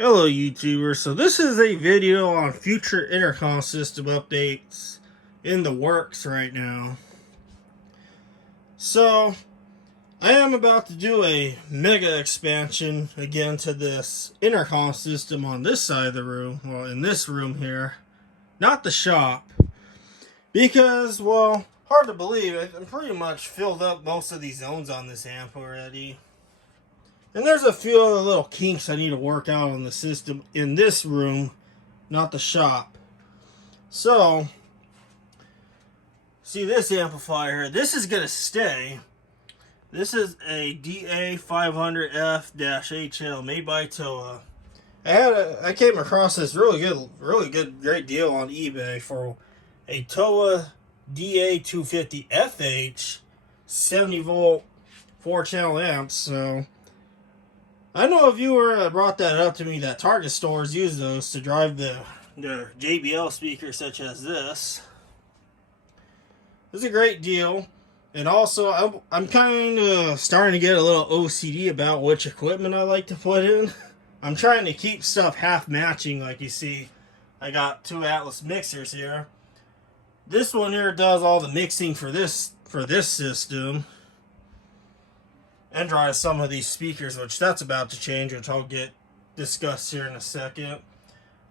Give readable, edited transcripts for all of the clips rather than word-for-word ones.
Hello YouTubers, so this is a video on future intercom system updates in the works right now. So, I am about to do a mega expansion again to this intercom system on this side of the room, well in this room here, not the shop. Because, well, hard to believe, I'm pretty much filled up most of these zones on this amp already. And there's a few other little kinks I need to work out on the system in this room, not the shop. So, see this amplifier here, this is going to stay. This is a DA500F-HL made by TOA. I came across this really good, great deal on eBay for a TOA DA250FH 70 volt 4-channel amp. So I know a viewer brought that up to me that Target stores use those to drive their JBL speakers such as this. It's a great deal. And also, I'm kind of starting to get a little OCD about which equipment I like to put in. I'm trying to keep stuff half matching, like you see. I got two Atlas mixers here. This one here does all the mixing for this system. And drives some of these speakers, which that's about to change, which I'll get discussed here in a second.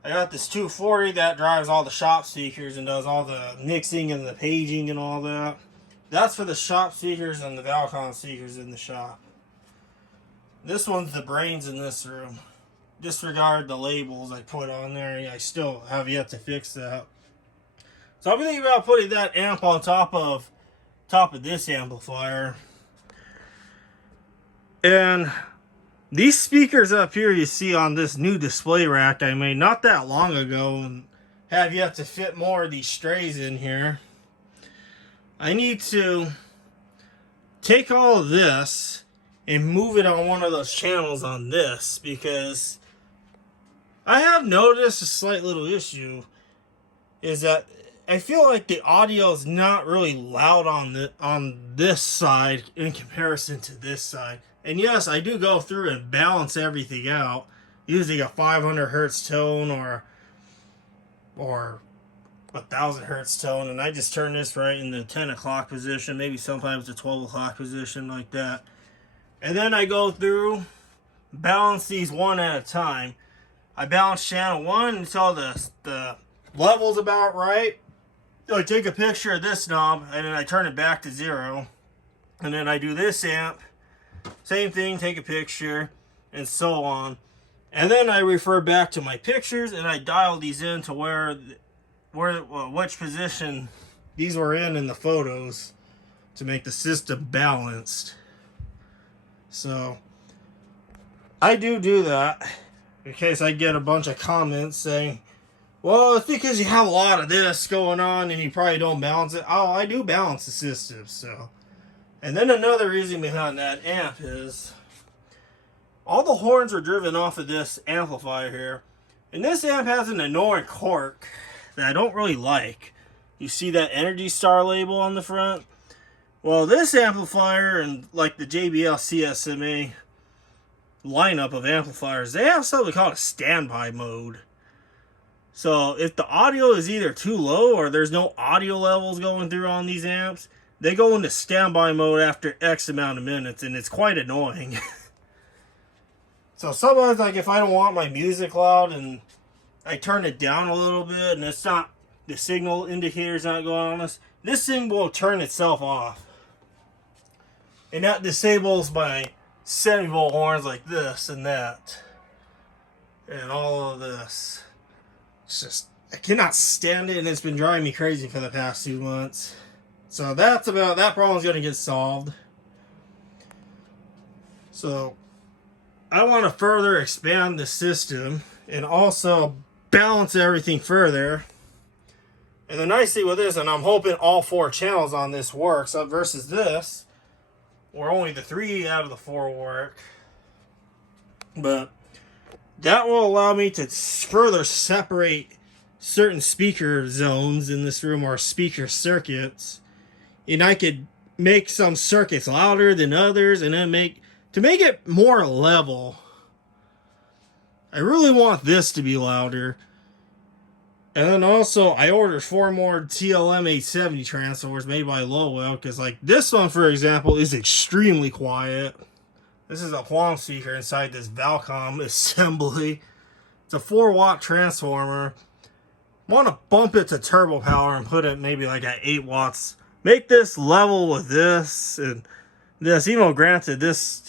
I got this 240 that drives all the shop speakers and does all the mixing and the paging and all that. That's for the shop speakers and the Valcon speakers in the shop. This one's the brains in this room. Disregard the labels I put on there. I still have yet to fix that. So I'll be thinking about putting that amp on top of this amplifier. And these speakers up here you see on this new display rack I made not that long ago and have yet to fit more of these strays in here. I need to take all of this and move it on one of those channels on this, because I have noticed a slight little issue is that I feel like the audio is not really loud on this side in comparison to this side. And yes, I do go through and balance everything out using a 500 hertz tone or 1000 hertz tone, and I just turn this right in the 10 o'clock position, maybe sometimes the 12 o'clock position, like that. And then I go through, balance these one at a time. I balance channel 1 until the level's about right. I take a picture of this knob and then I turn it back to 0. And then I do this amp, same thing, take a picture, and so on. And then I refer back to my pictures and I dial these in to which position these were in the photos to make the system balanced. So I do that in case I get a bunch of comments saying, well, it's because you have a lot of this going on and you probably don't balance it. Oh, I do balance the system. So, and then another reason behind that amp is all the horns are driven off of this amplifier here, and this amp has an annoying cork that I don't really like. You see that Energy Star label on the front? Well, this amplifier and like the JBL CSMA lineup of amplifiers, they have something called a standby mode. So if the audio is either too low or there's no audio levels going through on these amps, they go into standby mode after X amount of minutes, and it's quite annoying. So sometimes, like if I don't want my music loud and I turn it down a little bit and it's not, the signal indicator's not going on, this thing will turn itself off. And that disables my 70 volt horns like this and that. And all of this. It's just, I cannot stand it, and it's been driving me crazy for the past 2 months. So that problem's going to get solved. So I want to further expand the system and also balance everything further. And the nice thing with this, and I'm hoping all 4 channels on this works versus this, where only the 3 out of the 4 work. But that will allow me to further separate certain speaker zones in this room, or speaker circuits. And I could make some circuits louder than others, and then make it more level. I really want this to be louder. And then also, I ordered 4 more TLM 870 transformers made by Lowell, because like this one, for example, is extremely quiet. This is a Quam speaker inside this Valcom assembly. It's a 4-watt transformer. Want to bump it to turbo power and put it maybe like at 8 watts. Make this level with this and this. Even though granted, this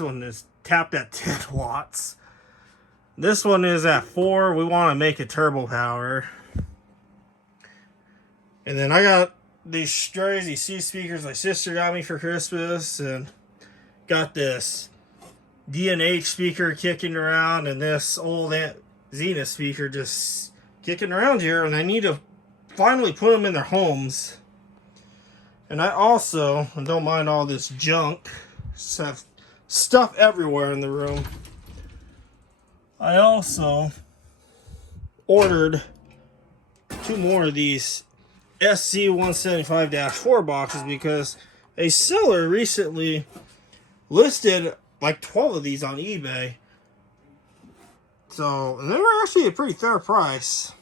one is tapped at 10 watts. This one is at 4. We want to make it turbo power. And then I got these strays, these C speakers my sister got me for Christmas. And got this D&H speaker kicking around. And this old Zenith speaker just kicking around here. And I need to finally put them in their homes. And I also, and don't mind all this junk, just have stuff everywhere in the room. I also ordered 2 more of these SC175-4 boxes because a seller recently listed like 12 of these on eBay. So, and they were actually a pretty fair price.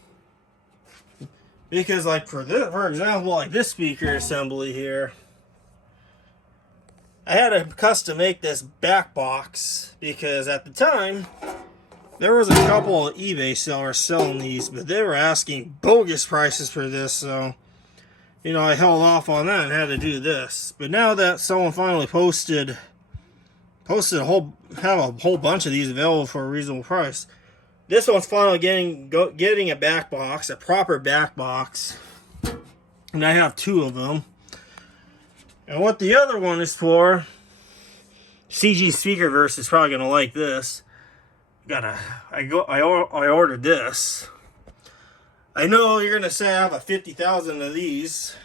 Because like for example, like this speaker assembly here, I had to custom make this back box because at the time there was a couple of eBay sellers selling these, but they were asking bogus prices for this, so you know, I held off on that and had to do this. But now that someone finally posted a whole bunch of these available for a reasonable price, this one's finally getting a back box, a proper back box, and I have 2 of them. And what the other one is for, CG Speakerverse is probably gonna like this. I ordered this. I know you're gonna say I have a 50,000 of these,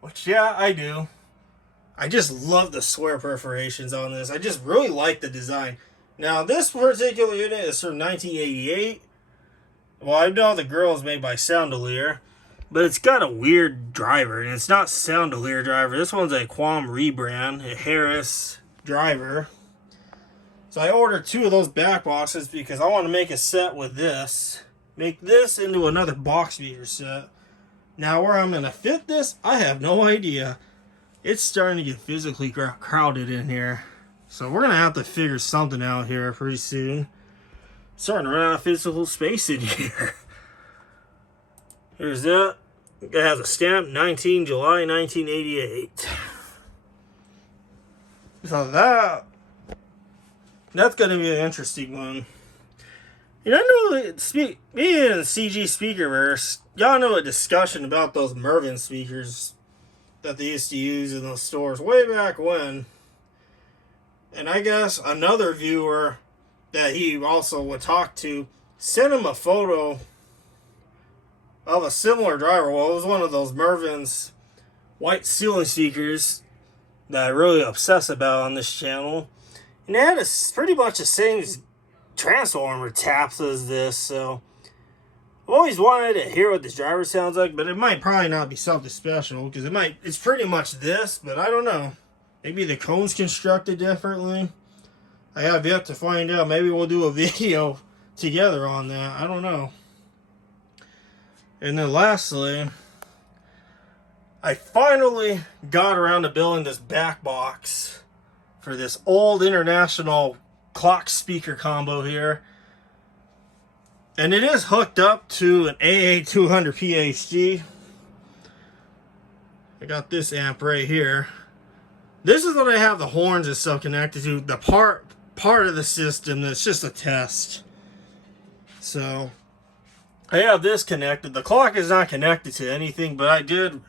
which yeah, I do. I just love the square perforations on this. I just really like the design. Now this particular unit is from 1988. Well, I know the girl is made by Soundelier, but it's got a weird driver, and it's not Soundelier driver. This one's a Quam rebrand, a Harris driver. So I ordered 2 of those back boxes because I want to make a set with this. Make this into another box beater set. Now where I'm going to fit this, I have no idea. It's starting to get physically crowded in here. So we're going to have to figure something out here pretty soon. Starting to run out of physical space in here. Here's that. It has a stamp, July 1988. So that's going to be an interesting one. You know, I know, being in the CG Speakerverse, y'all know a discussion about those Mervin speakers that they used to use in those stores way back when. And I guess another viewer that he also would talk to sent him a photo of a similar driver. Well, it was one of those Mervin's white ceiling speakers that I really obsess about on this channel. And it had pretty much the same transformer taps as this, so I've always wanted to hear what this driver sounds like, but it might probably not be something special, because it's pretty much this, but I don't know. Maybe the cone's constructed differently. I have yet to find out. Maybe we'll do a video together on that. I don't know. And then lastly, I finally got around to building this back box for this old International clock speaker combo here. And it is hooked up to an AA200 PhD. I got this amp right here. This is what I have the horns and stuff connected to. The part of the system that's just a test. So I have this connected. The clock is not connected to anything, but I did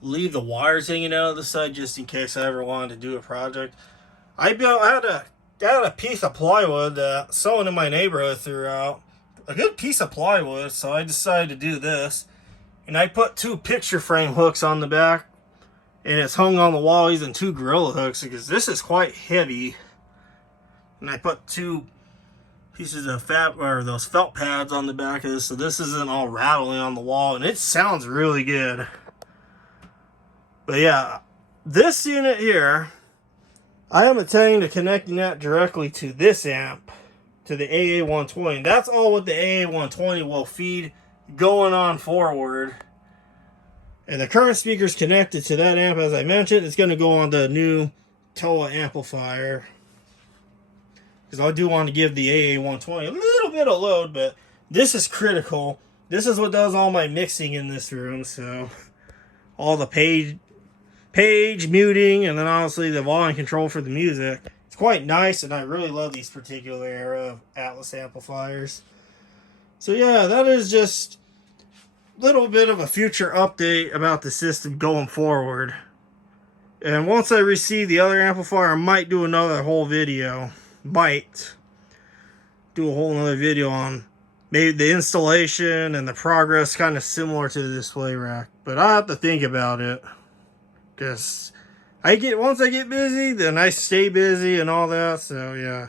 leave the wires hanging out of the side just in case I ever wanted to do a project. I had a piece of plywood that someone in my neighborhood threw out. A good piece of plywood, so I decided to do this. And I put 2 picture frame hooks on the back, and it's hung on the wall using 2 Gorilla hooks because this is quite heavy. And I put 2 pieces of those felt pads on the back of this, so this isn't all rattling on the wall, and it sounds really good. But yeah, this unit here, I am intending to connecting that directly to this amp to the AA120. And that's all what the AA120 will feed going on forward. And the current speaker is connected to that amp, as I mentioned. It's going to go on the new TOA amplifier, because I do want to give the AA120 a little bit of load, but this is critical. This is what does all my mixing in this room, so all the page muting, and then obviously the volume control for the music. It's quite nice, and I really love these particular era of Atlas amplifiers. So yeah, that is just a little bit of a future update about the system going forward. And once I receive the other amplifier, I might do another whole video. Might do a whole another video on maybe the installation and the progress, kind of similar to the display rack. But I have to think about it, because once I get busy, then I stay busy and all that. So yeah.